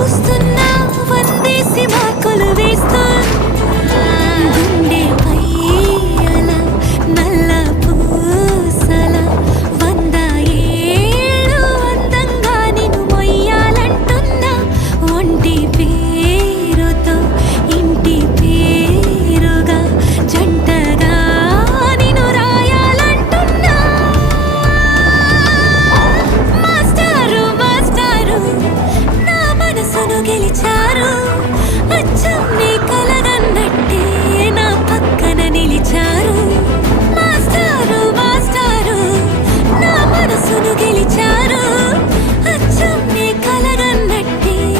చూస్తున్నా వందేసి మార్కులు వేస్తున్నా గుండెపై అలా నల్ల పూసల 100 ఏళ్ళు అందంగా నిన్ను మొయ్యాలంటున్నా ఒంటి పేరుతో ఇంటి పేరుగా జంటగా నిన్ను రాయాలంటున్నా మాస్టారు మాస్టారు నా మనసును గెలిచారు అచ్చం నీ కలగన్నట్టే నా పక్కన నిలిచారు మాస్టారు మాస్టారు నా మనసును గెలిచారు